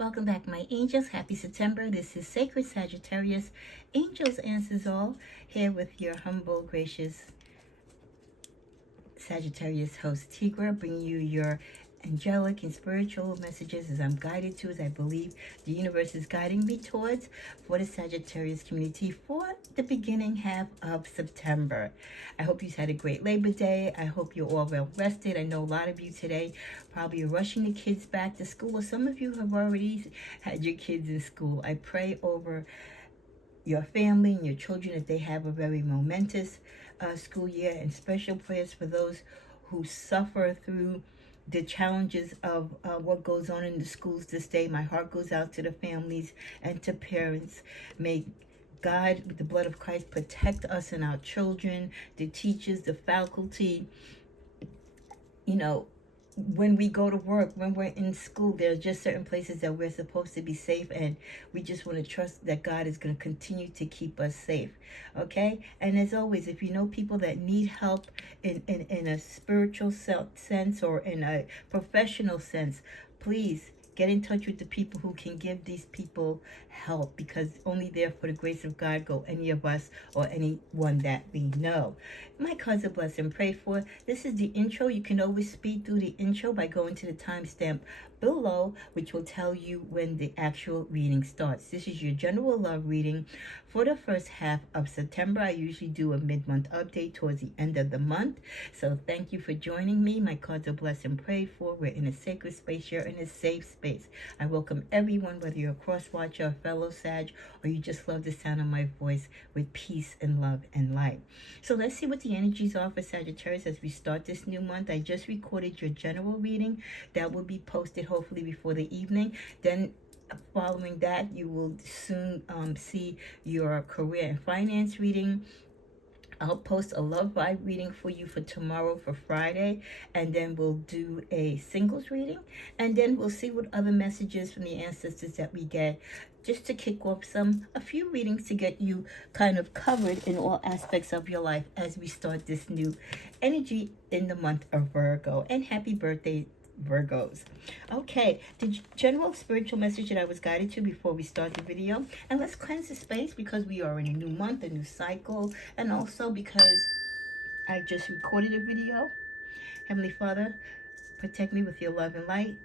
Welcome back, my angels. Happy September. This is Sacred Sagittarius. Angels answers all. Here with your humble, gracious Sagittarius host, Tigra, bringing you your angelic and spiritual messages as I'm guided to, as I believe the universe is guiding me towards for the Sagittarius community for the beginning half of September. I hope you've had a great Labor Day. I hope you're all well rested. I know a lot of you today probably are rushing the kids back to school, or some of you have already had your kids in school. I pray over your family and your children that they have a very momentous school year, and special prayers for those who suffer through the challenges of what goes on in the schools this day. My heart goes out to the families and to parents. May God, with the blood of Christ, protect us and our children, the teachers, the faculty. You know, when we go to work, when we're in school, there's just certain places that we're supposed to be safe, and we just want to trust that God is going to continue to keep us safe. Okay? And as always, if you know people that need help in a spiritual sense or in a professional sense, please get in touch with the people who can give these people help, because only there for the grace of God go any of us or anyone that we know. My cards are blessed and prayed for. This is the intro. You can always speed through the intro by going to the timestamp below, which will tell you when the actual reading starts. This is your general love reading for the first half of September. I usually do a mid-month update towards the end of the month. So thank you for joining me. My cards are blessed and prayed for. We're in a sacred space. You're in a safe space. I welcome everyone, whether you're a cross-watcher, a fellow Sag, or you just love the sound of my voice, with peace and love and light. So let's see what the energies are for Sagittarius as we start this new month. I just recorded your general reading. That will be posted hopefully before the evening. Then following that, you will soon see your career and finance reading. I'll post a love vibe reading for you for tomorrow, for Friday, and then we'll do a singles reading, and then we'll see what other messages from the ancestors that we get, just to kick off a few readings to get you kind of covered in all aspects of your life as we start this new energy in the month of Virgo. And happy birthday, Virgos. Okay, the general spiritual message that I was guided to before we start the video, and let's cleanse the space because we are in a new month, a new cycle, and also because I just recorded a video. Heavenly Father, protect me with your love and light.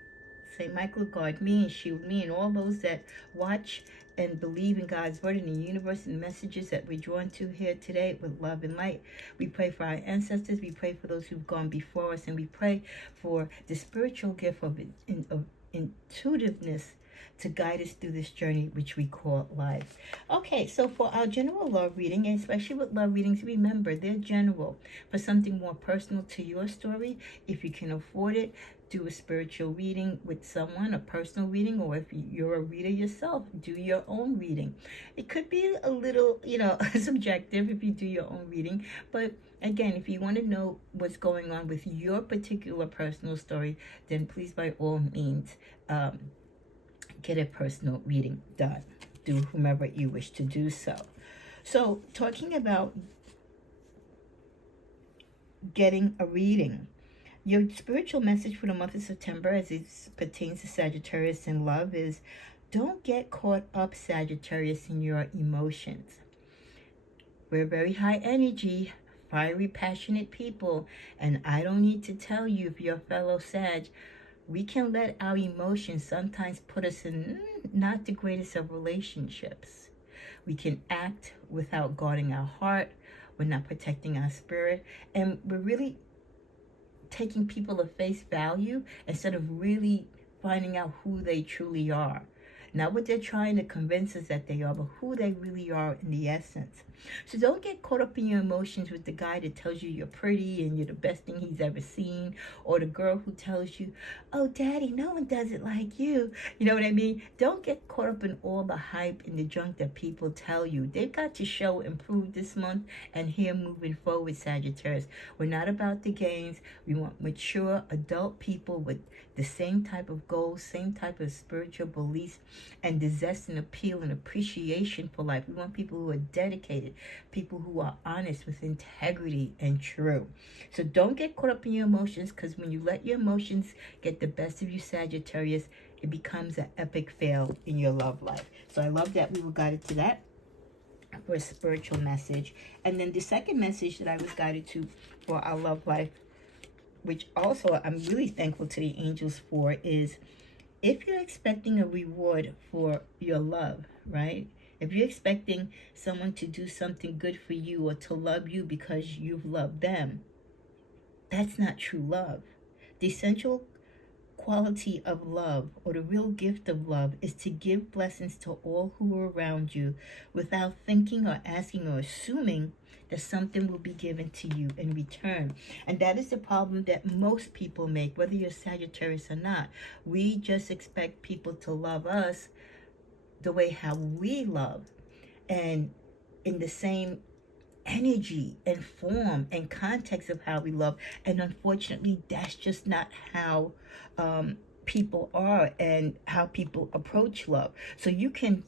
Saint Michael, guard me and shield me and all those that watch and believe in God's word and the universe and the messages that we're drawn to here today with love and light. We pray for our ancestors. We pray for those who've gone before us, and we pray for the spiritual gift of intuitiveness to guide us through this journey which we call life. Okay, so for our general love reading, and especially with love readings, remember they're general. For something more personal to your story, if you can afford it, do a spiritual reading with someone, a personal reading, or if you're a reader yourself, do your own reading. It could be a little, subjective if you do your own reading, but again, if you want to know what's going on with your particular personal story, then please, by all means, get a personal reading done. Do whomever you wish to do so. So, talking about getting a reading, your spiritual message for the month of September as it pertains to Sagittarius in love is, don't get caught up, Sagittarius, in your emotions. We're very high energy, fiery, passionate people, and I don't need to tell you, if you're a fellow Sag, we can let our emotions sometimes put us in not the greatest of relationships. We can act without guarding our heart. We're not protecting our spirit. And we're really taking people at face value instead of really finding out who they truly are. Not what they're trying to convince us that they are, but who they really are in the essence. So don't get caught up in your emotions with the guy that tells you you're pretty and you're the best thing he's ever seen, or the girl who tells you, oh, daddy, no one does it like you. You know what I mean? Don't get caught up in all the hype and the junk that people tell you. They've got to show and prove this month and here moving forward, Sagittarius. We're not about the games. We want mature adult people with the same type of goals, same type of spiritual beliefs, and the zest and appeal and appreciation for life. We want people who are dedicated, people who are honest with integrity and true. So don't get caught up in your emotions, because when you let your emotions get the best of you, Sagittarius, it becomes an epic fail in your love life. So I love that we were guided to that for a spiritual message. And then the second message that I was guided to for our love life, which also I'm really thankful to the angels for, is if you're expecting a reward for your love, right? If you're expecting someone to do something good for you or to love you because you've loved them, that's not true love. The essential quality of love, or the real gift of love, is to give blessings to all who are around you without thinking or asking or assuming that something will be given to you in return. And that is the problem that most people make, whether you're Sagittarius or not. We just expect people to love us the way how we love, and in the same energy and form and context of how we love. And unfortunately, that's just not how people are and how people approach love. So you can,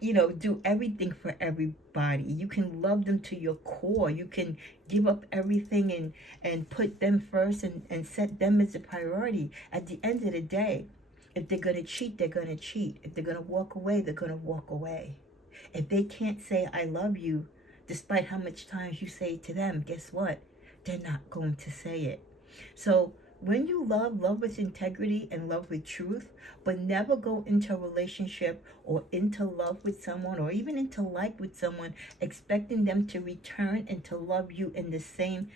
do everything for everybody. You can love them to your core. You can give up everything and put them first and set them as a priority. At the end of the day, if they're going to cheat, they're going to cheat. If they're going to walk away, they're going to walk away. If they can't say, I love you, despite how much times you say it to them, guess what? They're not going to say it. So when you love with integrity and love with truth, but never go into a relationship or into love with someone or even into like with someone expecting them to return and to love you in the same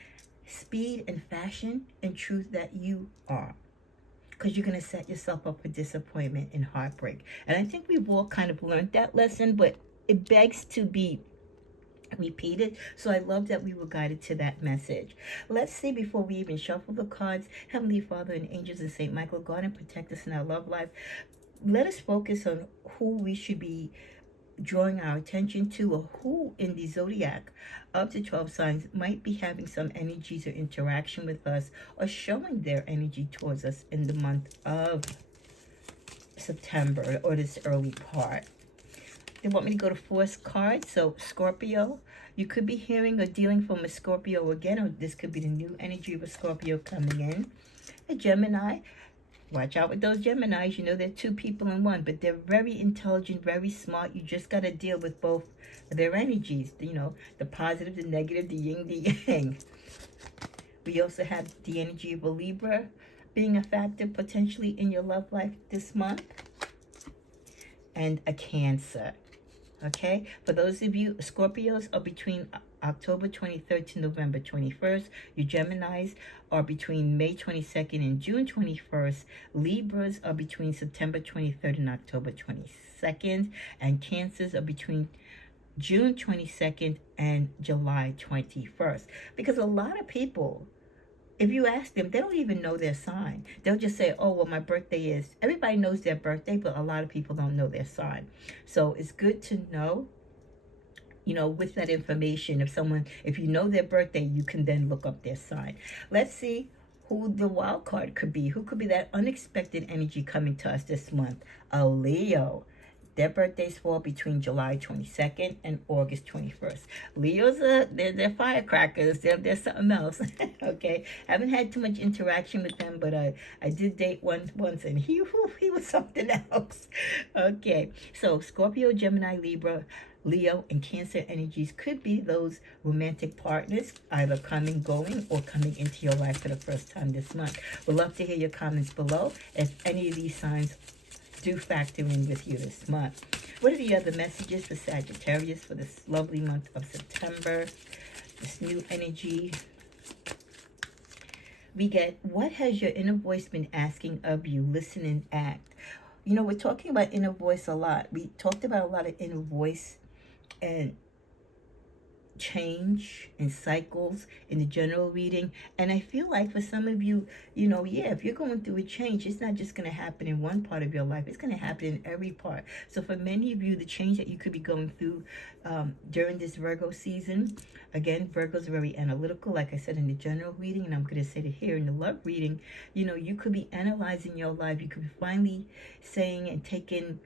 speed and fashion and truth that you are. Because you're going to set yourself up for disappointment and heartbreak. And I think we've all kind of learned that lesson, but it begs to be repeated. So I love that we were guided to that message. Let's see, before we even shuffle the cards, Heavenly Father and angels and Saint Michael, guard and protect us in our love life. Let us focus on who we should be drawing our attention to, or who in the zodiac of the 12 signs might be having some energies or interaction with us, or showing their energy towards us in the month of September, or this early part. They want me to go to force cards. So Scorpio, you could be hearing or dealing from a Scorpio again, or this could be the new energy of a Scorpio coming in. A Gemini, watch out with those Geminis. You know, they're two people in one, but they're very intelligent, very smart. You just got to deal with both their energies, the positive, the negative, the yin, the yang. We also have the energy of a Libra being a factor potentially in your love life this month, and a Cancer. Okay, for those of you, Scorpios are between October 23rd to November 21st. Your Geminis are between May 22nd and June 21st. Libras are between September 23rd and October 22nd. And Cancers are between June 22nd and July 21st. Because a lot of people, if you ask them, they don't even know their sign. They'll just say, oh, well, my birthday is... Everybody knows their birthday, but a lot of people don't know their sign. So it's good to know, with that information. If you know their birthday, you can then look up their sign. Let's see who the wild card could be. Who could be that unexpected energy coming to us this month? A Leo. Their birthdays fall between July 22nd and August 21st. Leos, they're firecrackers. They're something else. Okay, haven't had too much interaction with them, but I did date one once, and he was something else. Okay, so Scorpio, Gemini, Libra, Leo, and Cancer energies could be those romantic partners, either coming, going, or coming into your life for the first time this month. We'd love to hear your comments below if any of these signs do factor in with you this month. What are the other messages for Sagittarius for this lovely month of September? This new energy. We get, what has your inner voice been asking of you? Listen and act. We're talking about inner voice a lot. We talked about a lot of inner voice and change and cycles in the general reading. And I feel like for some of you, you know, yeah, if you're going through a change, it's not just going to happen in one part of your life, it's going to happen in every part. So for many of you, the change that you could be going through during this Virgo season, again, Virgo's very analytical, like I said in the general reading, and I'm going to say it here in the love reading. You know, you could be analyzing your life, you could be finally saying and taking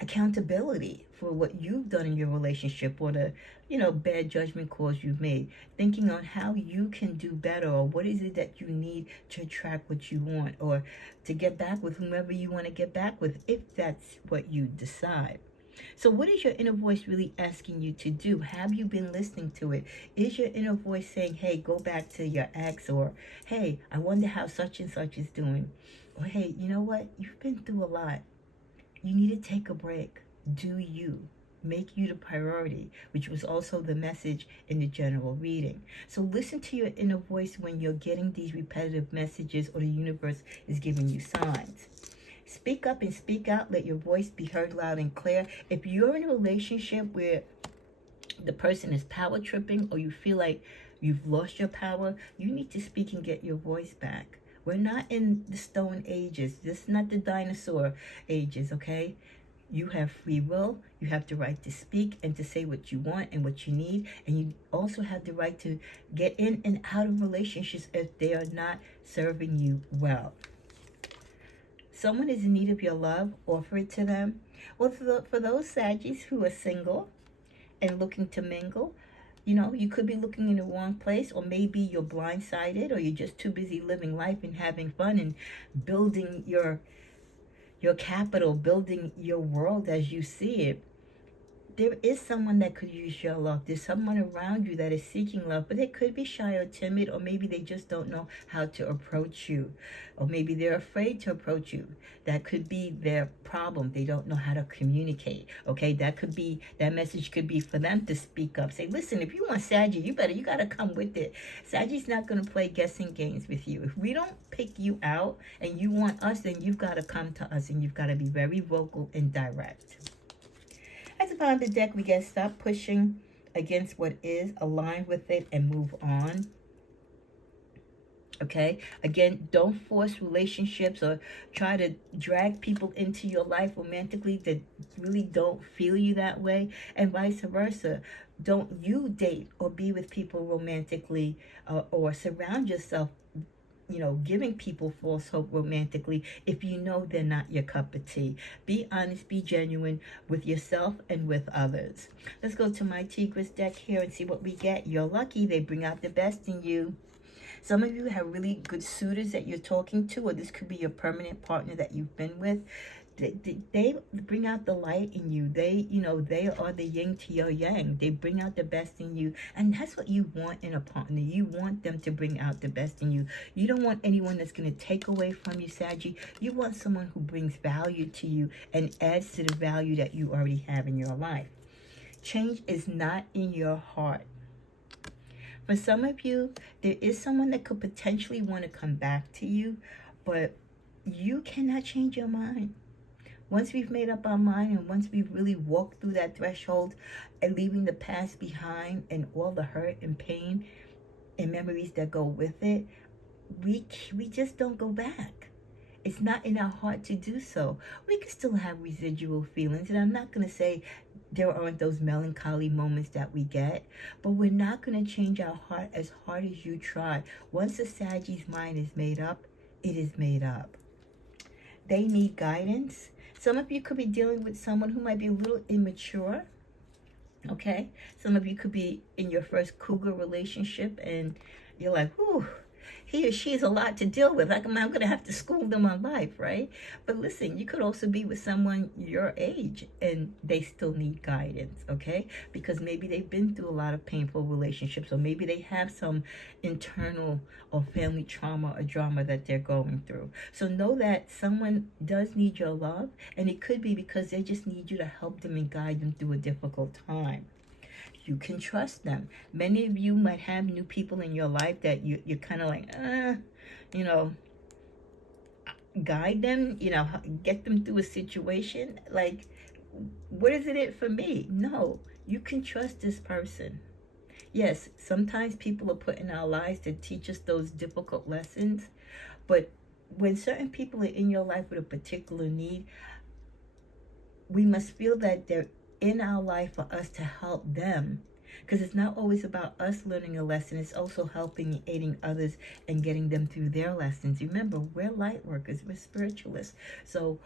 accountability for what you've done in your relationship, or the, you know, bad judgment calls you've made, thinking on how you can do better, or what is it that you need to attract what you want, or to get back with whomever you want to get back with, if that's what you decide. So what is your inner voice really asking you to do? Have you been listening to it? Is your inner voice saying, hey, go back to your ex, or hey, I wonder how such and such is doing, or hey, you know what, you've been through a lot, you need to take a break. Do you. Make you the priority, which was also the message in the general reading. So listen to your inner voice when you're getting these repetitive messages, or the universe is giving you signs. Speak up and speak out. Let your voice be heard loud and clear. If you're in a relationship where the person is power tripping, or you feel like you've lost your power, you need to speak and get your voice back. We're not in the Stone Ages. This is not the dinosaur ages, okay? You have free will. You have the right to speak and to say what you want and what you need. And you also have the right to get in and out of relationships if they are not serving you well. Someone is in need of your love. Offer it to them. Well, for those Saggies who are single and looking to mingle, you know, you could be looking in the wrong place, or maybe you're blindsided, or you're just too busy living life and having fun and building your capital, building your world as you see it. There is someone that could use your love. There's someone around you that is seeking love, but they could be shy or timid, or maybe they just don't know how to approach you, or maybe they're afraid to approach you. That could be their problem. They don't know how to communicate. Okay, that message could be for them to speak up. Say, listen, if you want Saggy, you got to come with it. Saggy's not going to play guessing games with you. If we don't pick you out and you want us, then you've got to come to us, and you've got to be very vocal and direct. At the bottom of the deck, we get stop pushing against what is, align with it, and move on. Okay? Again, don't force relationships or try to drag people into your life romantically that really don't feel you that way, and vice versa. Don't you date or be with people romantically, or surround yourself, you know, giving people false hope romantically if you know they're not your cup of tea. Be honest, be genuine with yourself and with others. Let's go to my Tigress deck here and see what we get. You're lucky. They bring out the best in you. Some of you have really good suitors that you're talking to, or this could be your permanent partner that you've been with. They bring out the light in you. They are the yin to your yang. They bring out the best in you. And that's what you want in a partner. You want them to bring out the best in you. You don't want anyone that's going to take away from you, Saggy. You want someone who brings value to you and adds to the value that you already have in your life. Change is not in your heart. For some of you, there is someone that could potentially want to come back to you, but you cannot change your mind. Once we've made up our mind, and once we've really walked through that threshold and leaving the past behind and all the hurt and pain and memories that go with it, we just don't go back. It's not in our heart to do so. We can still have residual feelings, and I'm not going to say there aren't those melancholy moments that we get, but we're not going to change our heart as hard as you try. Once the Sagittarius mind is made up, it is made up. They need guidance. Some of you could be dealing with someone who might be a little immature, okay? Some of you could be in your first cougar relationship, and you're like, whew, he or she is a lot to deal with. Like, I'm going to have to school them on life, right? But listen, you could also be with someone your age, and they still need guidance, okay? Because maybe they've been through a lot of painful relationships, or maybe they have some internal or family trauma or drama that they're going through. So know that someone does need your love, and it could be because they just need you to help them and guide them through a difficult time. You can trust them. Many of you might have new people in your life that you're kind of like, guide them, get them through a situation. Like, what is it for me? No, you can trust this person. Yes, sometimes people are put in our lives to teach us those difficult lessons, but when certain people are in your life with a particular need, we must feel that they're in our life for us to help them. Because it's not always about us learning a lesson, it's also helping and aiding others and getting them through their lessons. Remember, we're light workers, we're spiritualists. So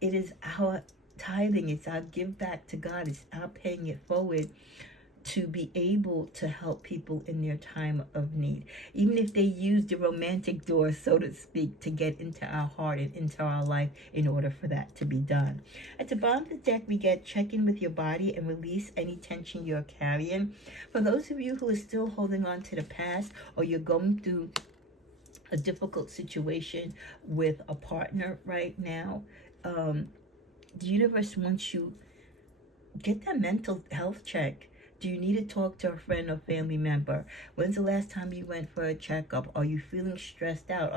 it is our tithing, it's our give back to God, it's our paying it forward to be able to help people in their time of need. Even if they use the romantic door, so to speak, to get into our heart and into our life in order for that to be done. At the bottom of the deck, we get check in with your body and release any tension you're carrying. For those of you who are still holding on to the past, or you're going through a difficult situation with a partner right now, the universe wants you get that mental health check. Do you need to talk to a friend or family member? When's the last time you went for a checkup? Are you feeling stressed out?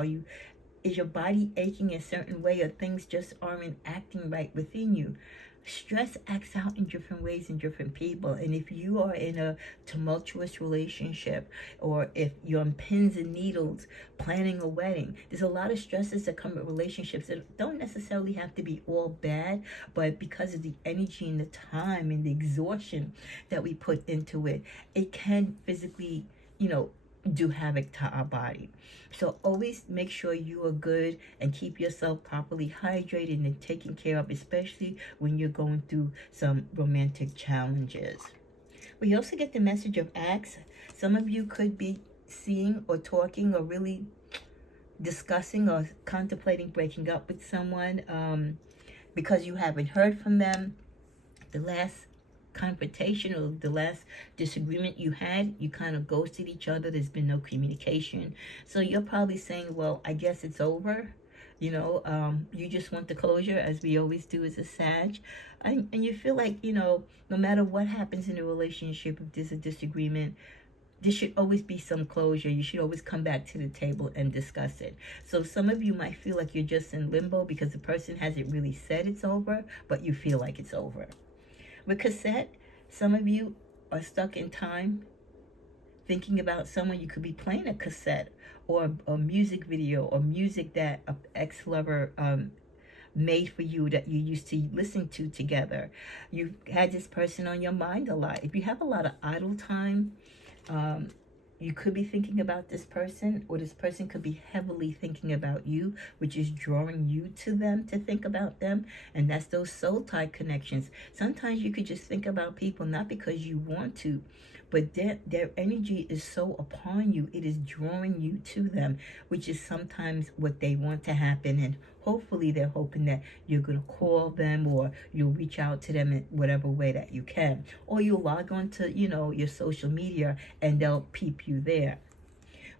Is your body aching a certain way, or things just aren't acting right within you? Stress acts out in different ways in different people. And if you are in a tumultuous relationship, or if you're on pins and needles planning a wedding, there's a lot of stresses that come with relationships that don't necessarily have to be all bad, but because of the energy and the time and the exhaustion that we put into it, it can physically, do havoc to our body. So always make sure you are good and keep yourself properly hydrated and taken care of, especially when you're going through some romantic challenges. We also get the message of acts. Some of you could be seeing or talking or really discussing or contemplating breaking up with someone because you haven't heard from them. The last confrontation or the last disagreement you had, you kind of ghosted each other. There's been no communication. So you're probably saying, well, I guess it's over. You just want the closure, as we always do as a Sag. And you feel like, no matter what happens in a relationship, if there's a disagreement, there should always be some closure. You should always come back to the table and discuss it. So some of you might feel like you're just in limbo because the person hasn't really said it's over, but you feel like it's over. With cassette, some of you are stuck in time thinking about someone. You could be playing a cassette or a music video or music that an ex-lover made for you that you used to listen to together. You've had this person on your mind a lot. If you have a lot of idle time, you could be thinking about this person, or this person could be heavily thinking about you, which is drawing you to them to think about them. And that's those soul tie connections. Sometimes you could just think about people not because you want to, but their energy is so upon you, it is drawing you to them, which is sometimes what they want to happen. And hopefully they're hoping that you're going to call them, or you'll reach out to them in whatever way that you can, or you'll log on to your social media and they'll peep you there.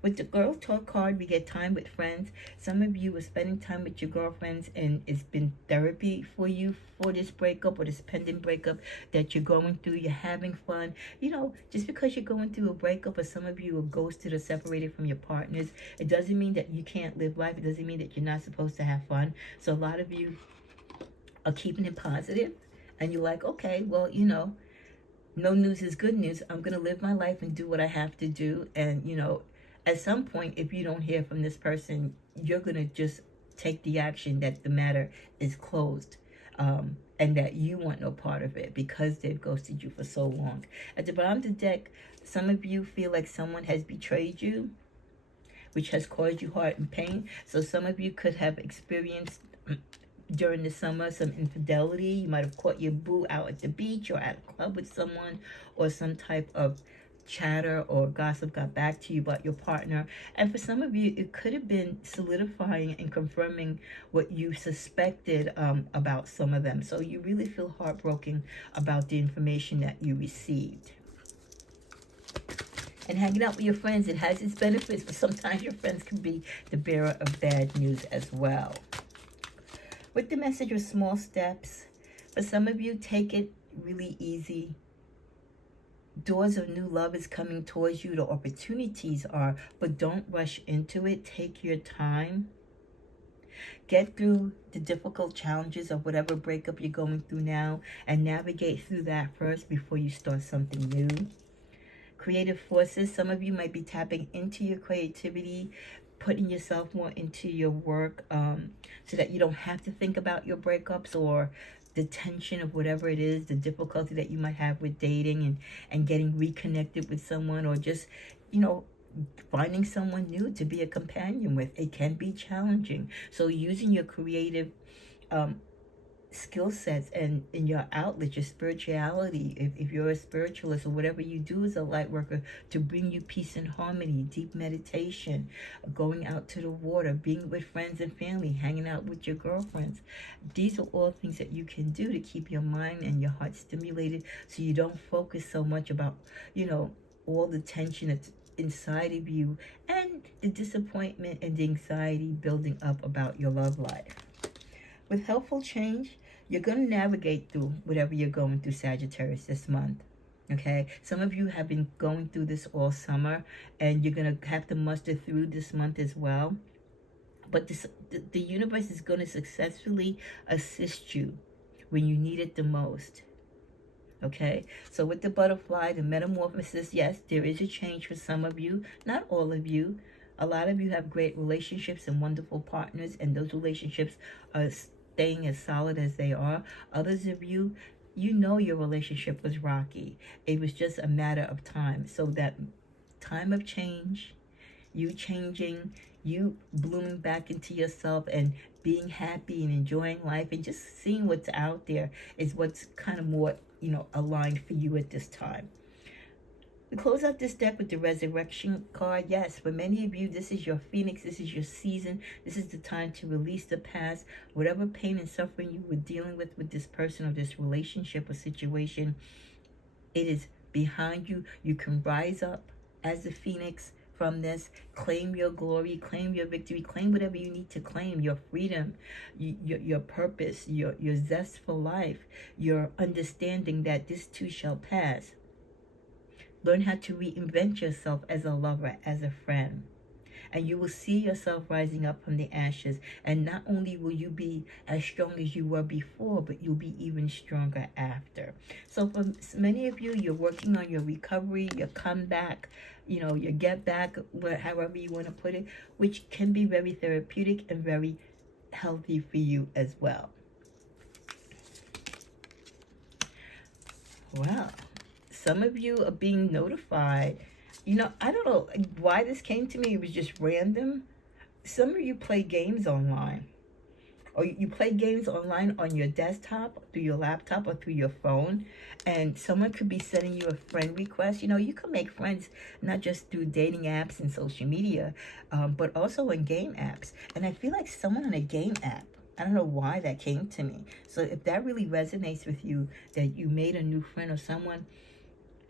With the girl talk card, we get time with friends. Some of you are spending time with your girlfriends, and it's been therapy for you for this breakup or this pending breakup that you're going through. You're having fun. Just because you're going through a breakup, or some of you are ghosted or separated from your partners, it doesn't mean that you can't live life. It doesn't mean that you're not supposed to have fun. So a lot of you are keeping it positive, and you're like, okay, well, no news is good news. I'm going to live my life and do what I have to do. And, at some point, if you don't hear from this person, you're going to just take the action that the matter is closed, and that you want no part of it because they've ghosted you for so long. At the bottom of the deck, some of you feel like someone has betrayed you, which has caused you heart and pain. So some of you could have experienced during the summer some infidelity. You might have caught your boo out at the beach or at a club with someone, or some type of chatter or gossip got back to you about your partner. And for some of you, it could have been solidifying and confirming what you suspected about some of them. So you really feel heartbroken about the information that you received. And hanging out with your friends, it has its benefits, but sometimes your friends can be the bearer of bad news as well. With the message of small steps, for some of you, take it really easy. Doors of new love is coming towards you. The opportunities are, but don't rush into it. Take your time. Get through the difficult challenges of whatever breakup you're going through now, and navigate through that first before you start something new. creative forces. Some of you might be tapping into your creativity, putting yourself more into your work, so that you don't have to think about your breakups or the tension of whatever it is, the difficulty that you might have with dating and getting reconnected with someone, or just, you know, finding someone new to be a companion with. It can be challenging. So using your creative skill sets and in your outlet, your spirituality, if you're a spiritualist or whatever you do as a light worker, to bring you peace and harmony, deep meditation, going out to the water, being with friends and family, hanging out with your girlfriends. These are all things that you can do to keep your mind and your heart stimulated, so you don't focus so much about, you know, all the tension that's inside of you and the disappointment and the anxiety building up about your love life. With helpful change, you're going to navigate through whatever you're going through, Sagittarius, this month. Okay? Some of you have been going through this all summer, and you're going to have to muster through this month as well. But the universe is going to successfully assist you when you need it the most. Okay? So with the butterfly, the metamorphosis, yes, there is a change for some of you, not all of you. A lot of you have great relationships and wonderful partners, and those relationships are staying as solid as they are. Others of you, you know your relationship was rocky. It was just a matter of time. So that time of change, you changing, you blooming back into yourself and being happy and enjoying life and just seeing what's out there is what's kind of more, you know, aligned for you at this time. We close out this deck with the Resurrection card. Yes, for many of you, this is your Phoenix. This is your season. This is the time to release the past. Whatever pain and suffering you were dealing with this person or this relationship or situation, it is behind you. You can rise up as a Phoenix from this. Claim your glory, claim your victory, claim whatever you need to claim, your freedom, your purpose, your zest for life, your understanding that this too shall pass. Learn how to reinvent yourself as a lover, as a friend. And you will see yourself rising up from the ashes. And not only will you be as strong as you were before, but you'll be even stronger after. So for many of you, you're working on your recovery, your comeback, you know, your get back, however you want to put it, which can be very therapeutic and very healthy for you as well. Wow. Some of you are being notified. You know, I don't know why this came to me. It was just random. Some of you play games online. Or you play games online on your desktop, through your laptop, or through your phone. And someone could be sending you a friend request. You know, you can make friends not just through dating apps and social media, but also in game apps. And I feel like someone on a game app, I don't know why that came to me. So if that really resonates with you, that you made a new friend or someone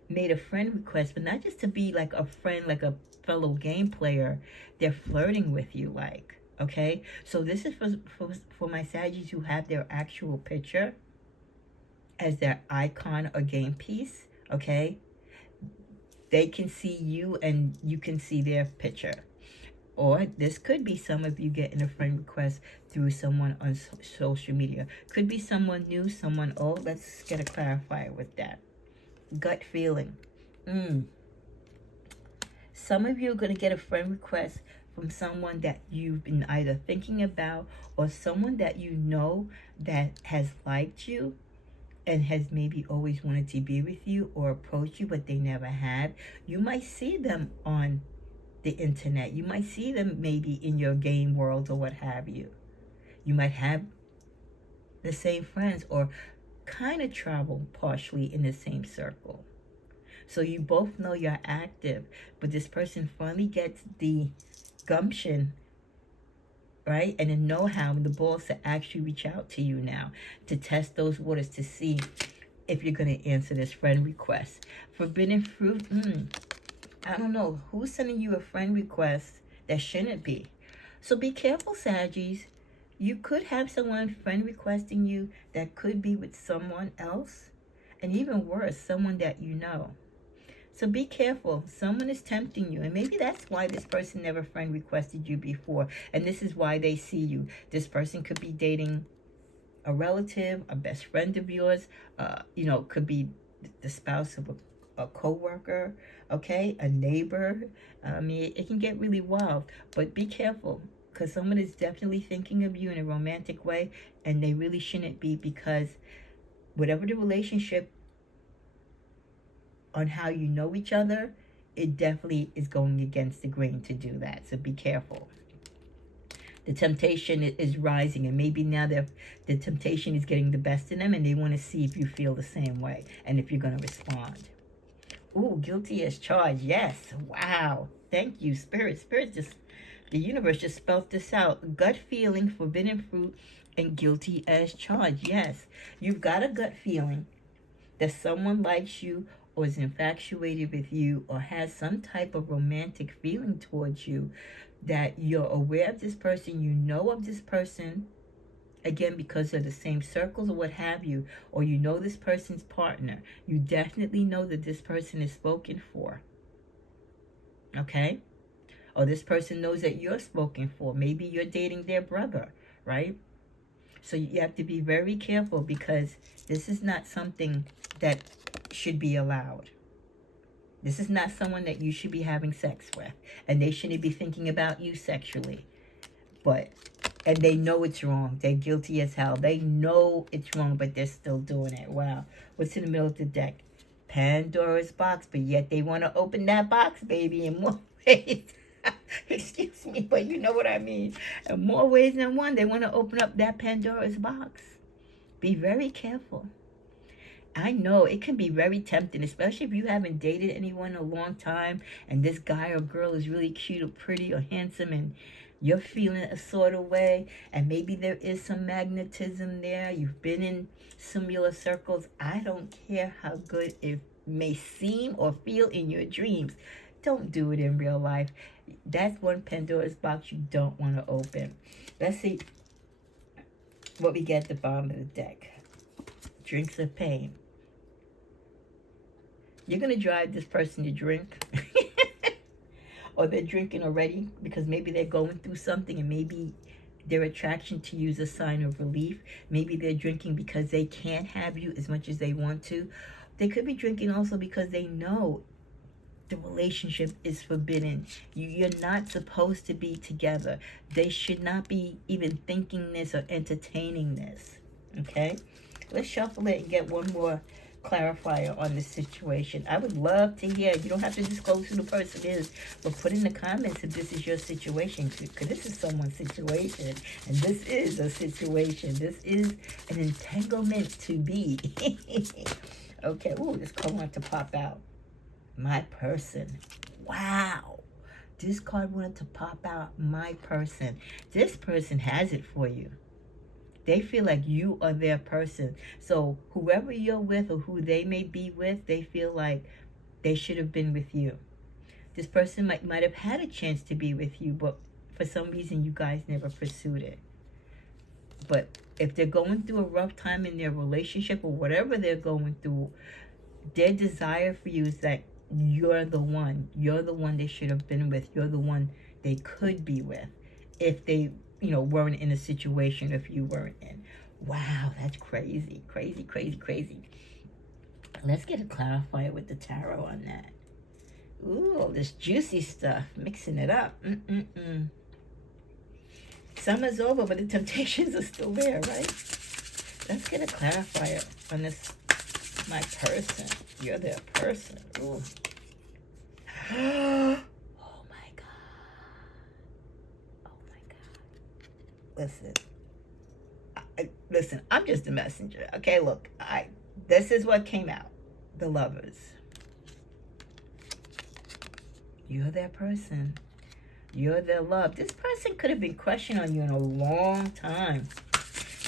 made a friend request, but not just to be like a friend, like a fellow game player, they're flirting with you, like, okay? So this is for my Saggies who have their actual picture as their icon or game piece, okay? They can see you and you can see their picture. Or this could be some of you getting a friend request through someone on social media. Could be someone new, someone old. Let's get a clarifier with that. Gut feeling. Some of you are going to get a friend request from someone that you've been either thinking about, or someone that you know that has liked you and has maybe always wanted to be with you or approach you, but they never have. You might see them on the internet. You might see them maybe in your game world or what have you. You might have the same friends or kind of travel partially in the same circle. So you both know you're active, but this person finally gets the gumption, right? And the know-how and the balls to actually reach out to you now, to test those waters, to see if you're going to answer this friend request. Forbidden fruit, I don't know. Who's sending you a friend request that shouldn't be? So be careful, Saggies. You could have someone friend requesting you that could be with someone else. And even worse, someone that you know. So be careful. Someone is tempting you. And maybe that's why this person never friend requested you before. And this is why they see you. This person could be dating a relative, a best friend of yours. You know, could be the spouse of a co-worker, okay, a neighbor. I mean, it can get really wild, but be careful because someone is definitely thinking of you in a romantic way, and they really shouldn't be, because whatever the relationship on how you know each other, it definitely is going against the grain to do that. So be careful. The temptation is rising, and maybe now the temptation is getting the best in them, and they want to see if you feel the same way and if you're going to respond. Ooh, guilty as charged. Yes. Wow. Thank you, Spirit. Spirit just, the universe just spelled this out. Gut feeling, forbidden fruit, and guilty as charged. Yes. You've got a gut feeling that someone likes you or is infatuated with you or has some type of romantic feeling towards you, that you're aware of this person, you know of this person, again, because of the same circles or what have you, or you know this person's partner. You definitely know that this person is spoken for, okay? Or this person knows that you're spoken for. Maybe you're dating their brother, right? So you have to be very careful, because this is not something that should be allowed. This is not someone that you should be having sex with, and they shouldn't be thinking about you sexually. And they know it's wrong. They're guilty as hell. They know it's wrong, but they're still doing it. Wow. What's in the middle of the deck? Pandora's box, but yet they want to open that box, baby, in more ways. Excuse me, but you know what I mean. In more ways than one, they want to open up that Pandora's box. Be very careful. I know it can be very tempting, especially if you haven't dated anyone in a long time, and this guy or girl is really cute or pretty or handsome, and you're feeling a sort of way, and maybe there is some magnetism there. You've been in similar circles. I don't care how good it may seem or feel in your dreams. Don't do it in real life. That's one Pandora's box you don't want to open. Let's see what we get at the bottom of the deck. Drinks of pain. You're going to drive this person to drink. Or they're drinking already because maybe they're going through something, and maybe their attraction to you is a sign of relief. Maybe they're drinking because they can't have you as much as they want to. They could be drinking also because they know the relationship is forbidden. You're not supposed to be together. They should not be even thinking this or entertaining this. Okay? Let's shuffle it and get one more clarifier on this situation. I would love to hear. You don't have to disclose who the person is, but put in the comments if this is your situation, because this is someone's situation, and this is a situation. This is an entanglement to be. Okay. Ooh, this card wanted to pop out. My person. Wow. This card wanted to pop out. My person. This person has it for you. They feel like you are their person. So whoever you're with or who they may be with, they feel like they should have been with you. This person might have had a chance to be with you, but for some reason you guys never pursued it. But if they're going through a rough time in their relationship or whatever they're going through, their desire for you is that you're the one. You're the one they should have been with. You're the one they could be with if they weren't in a situation, if you weren't in. Wow, that's crazy, crazy, crazy, crazy. Let's get a clarifier with the tarot on that. Ooh, all this juicy stuff, mixing it up. Summer's over, but the temptations are still there, right? Let's get a clarifier on this. My person. You're their person. Ooh. Listen, I'm just a messenger. Okay, look, this is what came out. The Lovers. You're their person. You're their love. This person could have been crushing on you in a long time.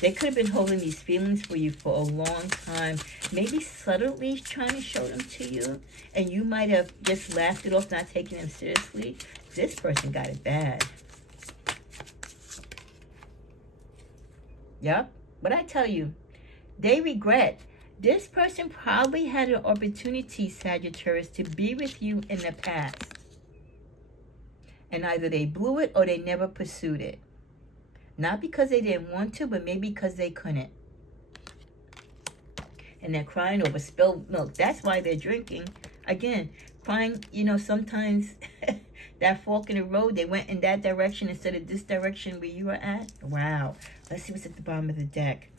They could have been holding these feelings for you for a long time. Maybe subtly trying to show them to you. And you might have just laughed it off, not taking them seriously. This person got it bad. Yep. But I tell you, they regret. This person probably had an opportunity, Sagittarius, to be with you in the past. And either they blew it or they never pursued it. Not because they didn't want to, but maybe because they couldn't. And they're crying over spilled milk. That's why they're drinking. Again, find, sometimes that fork in the road, they went in that direction instead of this direction where you were at. Wow. Let's see what's at the bottom of the deck.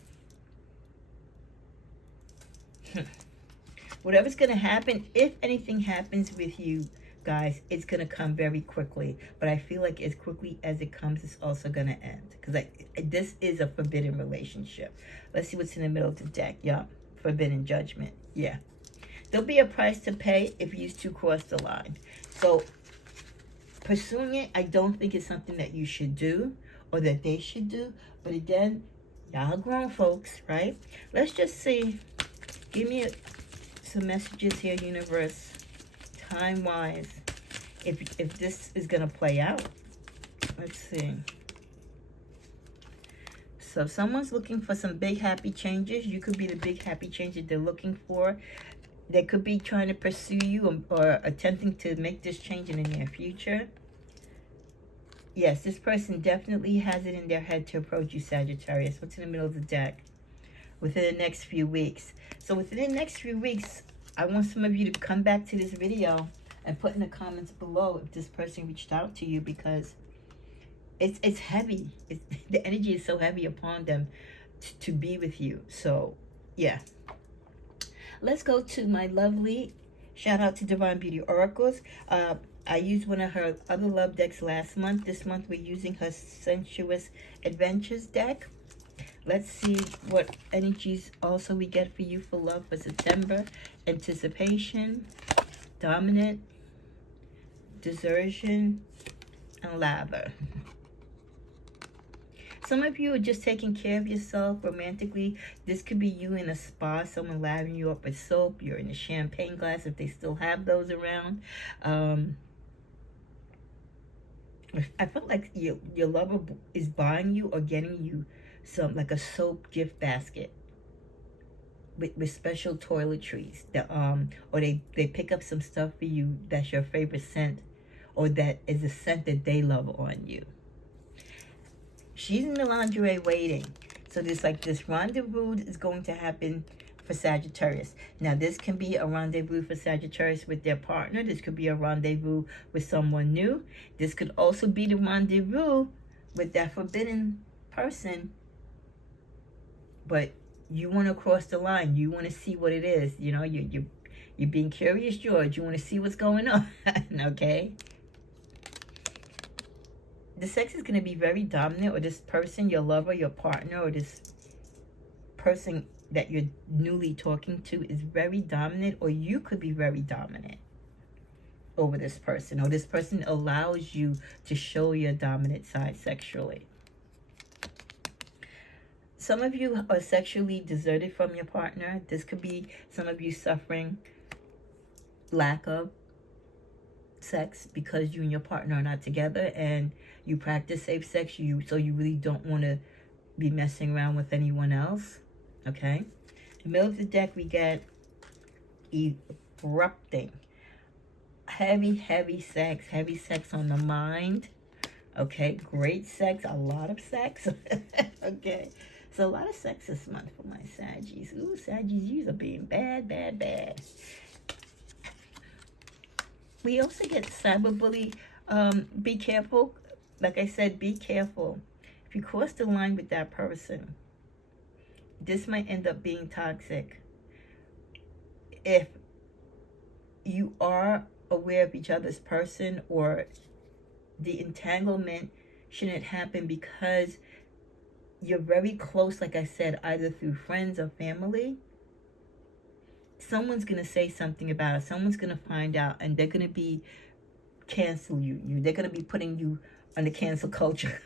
Whatever's going to happen, if anything happens with you, guys, it's going to come very quickly. But I feel like as quickly as it comes, it's also going to end. Because this is a forbidden relationship. Let's see what's in the middle of the deck. Yup. Forbidden judgment. Yeah. There'll be a price to pay if you two cross the line. So, pursuing it, I don't think it's something that you should do or that they should do. But again, y'all grown folks, right? Let's just see. Give me some messages here, universe, time-wise, if this is going to play out. Let's see. So if someone's looking for some big happy changes, you could be the big happy change that they're looking for. They could be trying to pursue you or attempting to make this change in the near future. Yes, this person definitely has it in their head to approach you, Sagittarius. What's in the middle of the deck? Within the next few weeks. So within the next few weeks, I want some of you to come back to this video and put in the comments below if this person reached out to you, because it's heavy. The energy is so heavy upon them to be with you. So, yeah. Let's go to my lovely, shout out to Divine Beauty Oracles. I used one of her other love decks last month. This month we're using her Sensuous Adventures deck. Let's see what energies also we get for you for love for September. Anticipation, dominant, desertion, and lava. Some of you are just taking care of yourself romantically. This could be you in a spa, someone lathering you up with soap. You're in a champagne glass if they still have those around. I felt like your lover is buying you or getting you some, like a soap gift basket with special toiletries. Or they pick up some stuff for you that's your favorite scent, or that is a scent that they love on you. She's in the lingerie waiting. So this rendezvous is going to happen for Sagittarius. Now this can be a rendezvous for Sagittarius with their partner. This could be a rendezvous with someone new. This could also be the rendezvous with that forbidden person. But you want to cross the line. You want to see what it is. You know, you're being curious, George. You want to see what's going on. Okay? The sex is going to be very dominant, or this person, your lover, your partner, or this person that you're newly talking to is very dominant, or you could be very dominant over this person, or this person allows you to show your dominant side sexually. Some of you are sexually deserted from your partner. This could be some of you suffering lack of sex because you and your partner are not together, and you practice safe sex, so you really don't want to be messing around with anyone else. Okay? In the middle of the deck, we get erupting. Heavy sex on the mind. Okay? Great sex, a lot of sex. Okay? So a lot of sex this month for my Saggies. Ooh, Saggies, you are being bad. We also get cyberbully. Be careful. Like I said, be careful. If you cross the line with that person, this might end up being toxic. If you are aware of each other's person, or the entanglement shouldn't happen because you're very close, like I said, either through friends or family, someone's going to say something about it. Someone's going to find out, and they're going to be cancel you. They're going to be putting you on the cancel culture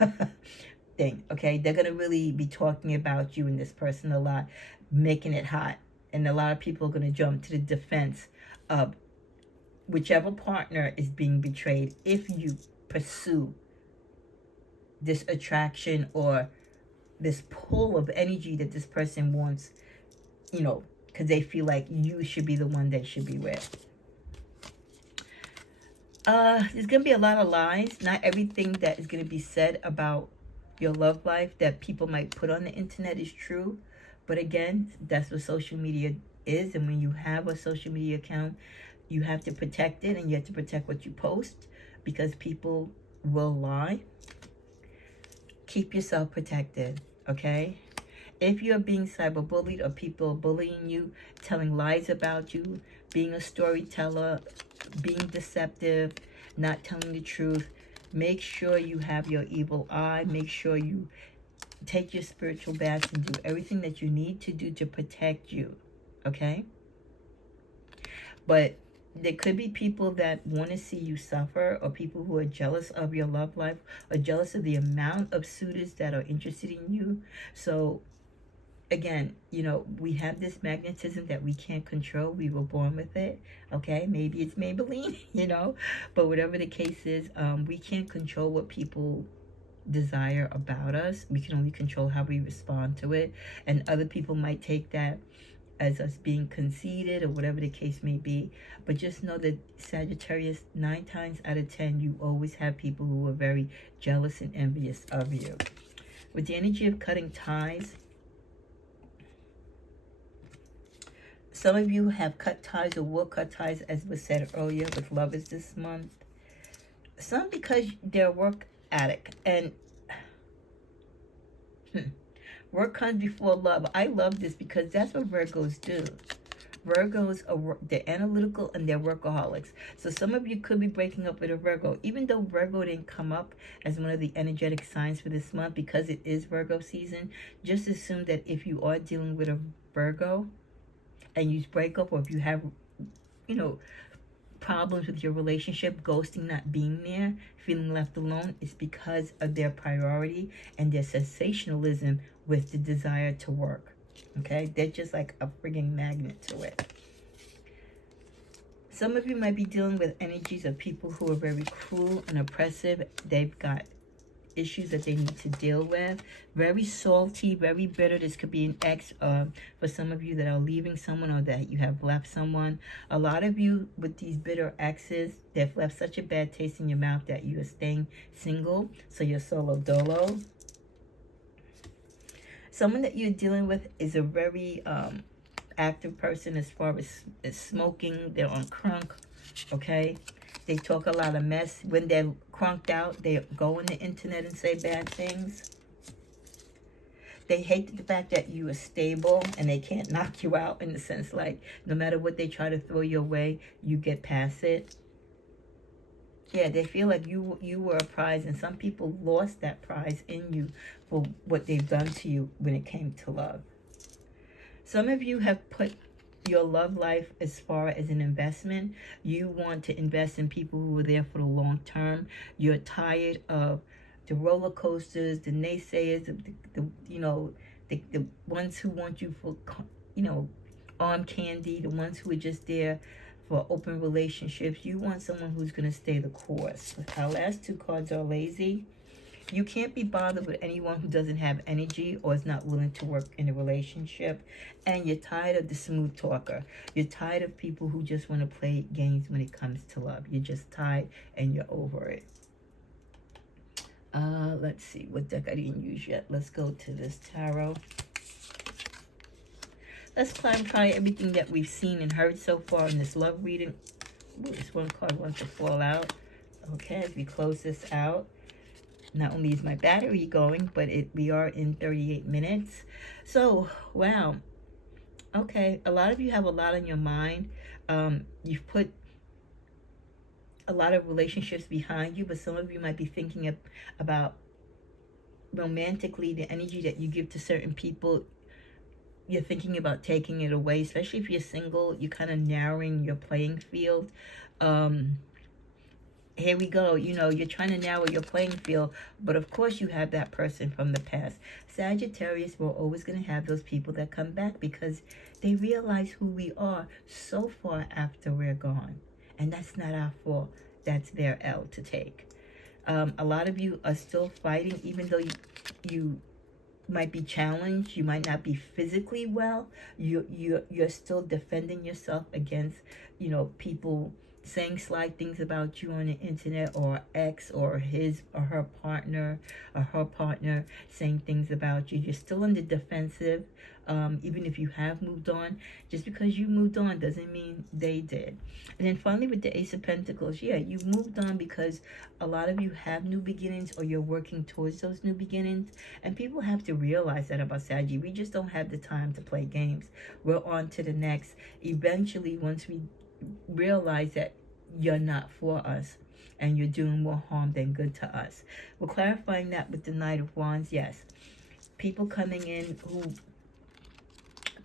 thing, okay? They're going to really be talking about you and this person a lot, making it hot. And a lot of people are going to jump to the defense of whichever partner is being betrayed if you pursue this attraction or this pull of energy that this person wants, you know, because they feel like you should be the one they should be with. There's going to be a lot of lies. Not everything that is going to be said about your love life that people might put on the internet is true. But again, that's what social media is. And when you have a social media account, You have to protect it, and you have to protect what you post because people will lie. Keep yourself protected, okay? If you're being cyberbullied or people bullying you, telling lies about you, being a storyteller, being deceptive, not telling the truth, make sure you have your evil eye. Make sure you take your spiritual baths and do everything that you need to do to protect you, okay? But there could be people that want to see you suffer, or people who are jealous of your love life, or jealous of the amount of suitors that are interested in you. So again, you know, we have this magnetism that we can't control. We were born with it, okay? Maybe it's Maybelline, you know, but whatever the case is, we can't control what people desire about us. We can only control how we respond to it, and other people might take that as us being conceited or whatever the case may be. But just know that Sagittarius, 9 times out of 10, you always have people who are very jealous and envious of you. With the energy of cutting ties, some of you have cut ties or will cut ties, as was said earlier, with lovers this month. Some because they're work addict, and work comes before love. I love this because that's what Virgos do. Virgos are, they're analytical and they're workaholics. So some of you could be breaking up with a Virgo. Even though Virgo didn't come up as one of the energetic signs for this month, because it is Virgo season, just assume that if you are dealing with a Virgo and you break up, or if you have, you know, problems with your relationship, ghosting, not being there, feeling left alone, is because of their priority and their sensationalism with the desire to work. Okay, they're just like a frigging magnet to it. Some of you might be dealing with energies of people who are very cruel and oppressive. They've got issues that they need to deal with. Very salty, very bitter. This could be an ex for some of you that are leaving someone, or that you have left someone. A lot of you with these bitter exes, they've left such a bad taste in your mouth that you are staying single. So you're solo dolo. Someone that you're dealing with is a very active person as far as smoking. They're on crunk, okay? They talk a lot of mess. When they're crunked out, they go on the internet and say bad things. They hate the fact that you are stable and they can't knock you out, in the sense like no matter what they try to throw your way, you get past it. Yeah, they feel like you were a prize, and some people lost that prize in you for what they've done to you when it came to love. Some of you have put your love life as far as an investment. You want to invest in people who are there for the long term. You're tired of the roller coasters, the naysayers, the ones who want you for, arm candy, the ones who are just there for open relationships. You want someone who's going to stay the course. Our last 2 cards are lazy. You can't be bothered with anyone who doesn't have energy or is not willing to work in a relationship. And you're tired of the smooth talker. You're tired of people who just want to play games when it comes to love. You're just tired and you're over it. Let's see what deck I didn't use yet. Let's go to this tarot. Let's clarify everything that we've seen and heard so far in this love reading. Ooh, this one card wants to fall out. Okay, as we close this out. Not only is my battery going, but we are in 38 minutes. So, wow. Okay, a lot of you have a lot on your mind. You've put a lot of relationships behind you, but some of you might be thinking about romantically the energy that you give to certain people. You're thinking about taking it away, especially if you're single. You're kind of narrowing your playing field. Here we go. You're trying to narrow your playing field, but of course you have that person from the past. Sagittarius, we're always going to have those people that come back because they realize who we are so far after we're gone. And that's not our fault. That's their L to take. A lot of you are still fighting, even though you might be challenged. You might not be physically well. You're still defending yourself against, people saying sly things about you on the internet, or ex or his or her partner, saying things about you. You're still on the defensive. Even if you have moved on, just because you moved on doesn't mean they did. And then finally, with the Ace of Pentacles, yeah, you've moved on because a lot of you have new beginnings, or you're working towards those new beginnings. And people have to realize that about Saggy. We just don't have the time to play games. We're on to the next. Eventually, once we realize that you're not for us and you're doing more harm than good to us. We're clarifying that with the Knight of Wands. Yes, people coming in who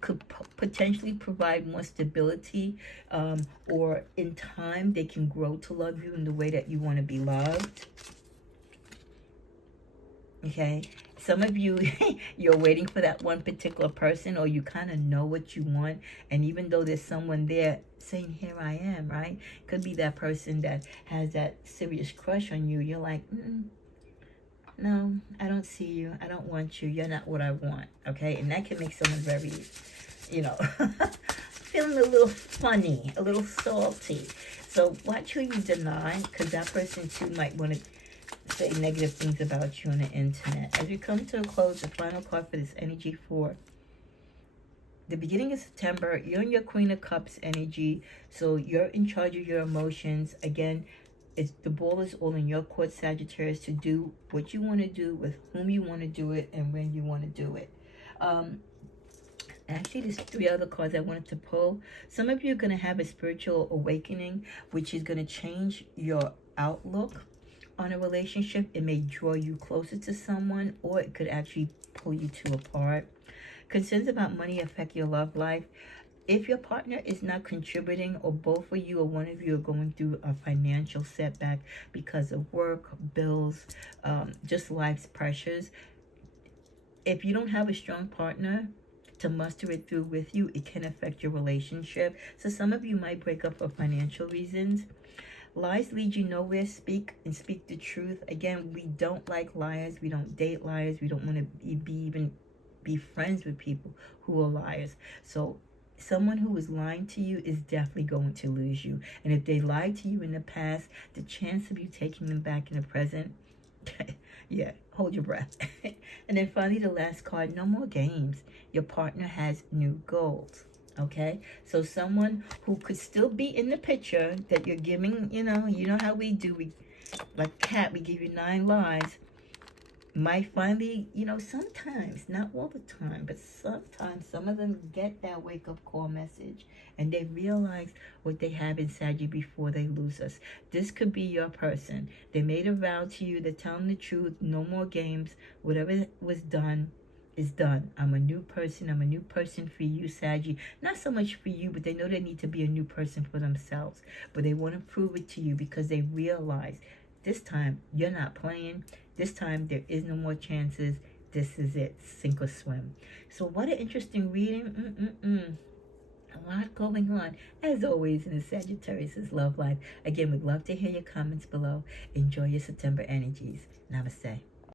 could potentially provide more stability, or in time they can grow to love you in the way that you want to be loved. Okay, some of you, you're waiting for that one particular person, or you kind of know what you want, and even though there's someone there saying, here I am, right? Could be that person that has that serious crush on you. You're like, no, I don't see you. I don't want you. You're not what I want, okay? And that can make someone very, feeling a little funny, a little salty. So watch who you deny, because that person too might want to say negative things about you on the internet. As we come to a close, the final card for this energy for the beginning of September, you're in your Queen of Cups energy, so you're in charge of your emotions. Again, the ball is all in your court, Sagittarius, to do what you want to do, with whom you want to do it, and when you want to do it. Actually, there's 3 other cards I wanted to pull. Some of you are going to have a spiritual awakening, which is going to change your outlook on a relationship. It may draw you closer to someone, or it could actually pull you two apart. Concerns about money affect your love life. If your partner is not contributing, or both of you or one of you are going through a financial setback because of work, bills, just life's pressures, if you don't have a strong partner to muster it through with you, it can affect your relationship. So some of you might break up for financial reasons. Lies lead you nowhere. Speak the truth. Again, we don't like liars. We don't date liars. We don't want to even be friends with people who are liars. So someone who is lying to you is definitely going to lose you. And if they lied to you in the past, the chance of you taking them back in the present, yeah, hold your breath. And then finally, the last card, no more games. Your partner has new goals. Okay, so someone who could still be in the picture that you're giving, you know how we do, we like cat, we give you 9 lives, might finally, sometimes, not all the time, but sometimes some of them get that wake-up call message and they realize what they have inside you before they lose us. This could be your person. They made a vow to you. They're telling the truth. No more games. Whatever was done is done. I'm a new person. I'm a new person for you, Saggy. Not so much for you, but they know they need to be a new person for themselves. But they want to prove it to you because they realize this time you're not playing. This time there is no more chances. This is it. Sink or swim. So what an interesting reading. A lot going on, as always, in the Sagittarius' love life. Again, we'd love to hear your comments below. Enjoy your September energies. Namaste.